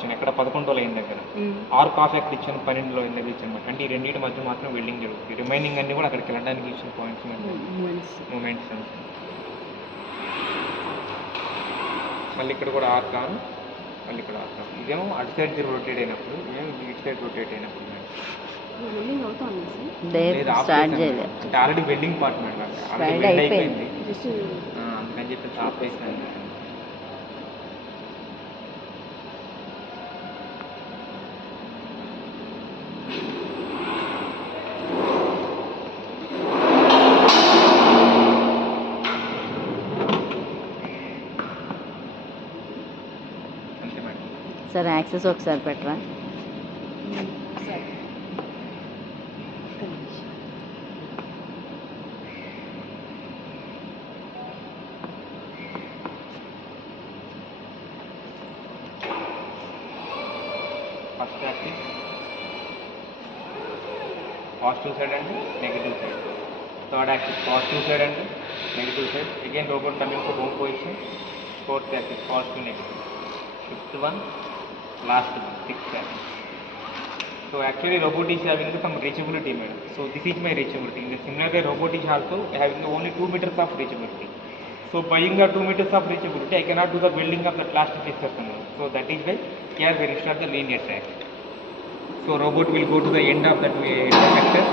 ఇచ్చాను ఎక్కడ 11వ లైన్ దగ్గర, ఆర్క్ ఆఫ్ ఎక్కడ ఇచ్చాను 12వ లైన్ దగ్గర ఇచ్చాను. అంటే ఈ రెండింటి మధ్య మాత్రం వెల్డింగ్ జరుగుతుంది. రిమైనింగ్ అన్ని కూడా అక్కడికి వెళ్ళడానికి ఇచ్చిన పాయింట్స్ మూమెంట్స్. మళ్ళీ ఇక్కడ కూడా ఆర్క్ ఆన్, మళ్ళీ ఇక్కడ ఆర్క్ ఆన్. ఇదేమో అటు సైడ్ రొటేట్ అయినప్పుడు, ఇదేమో ఇటు సైడ్ రొటేట్ అయినప్పుడు. అంటే already welding part madam, already weld అయిపోయింది అందుకని చెప్పి ఆఫ్ అయిపోయింది. సార్ యాక్సెస్ ఒకసారి పెట్టరా? First axis positive side and negative side, third axis positive side and negative side. Again robot coming to home position. Fourth axis positive negative. Fifth one, last one, sixth axis. So actually robot is having some reachability madam. So this is my reachability. In the similar way robot is also having only 2 meters of reachability. So buying the 2 meters of reachability, I cannot do the building of the last section. So that is why here we install the linear track. So robot will go to the end of that way sector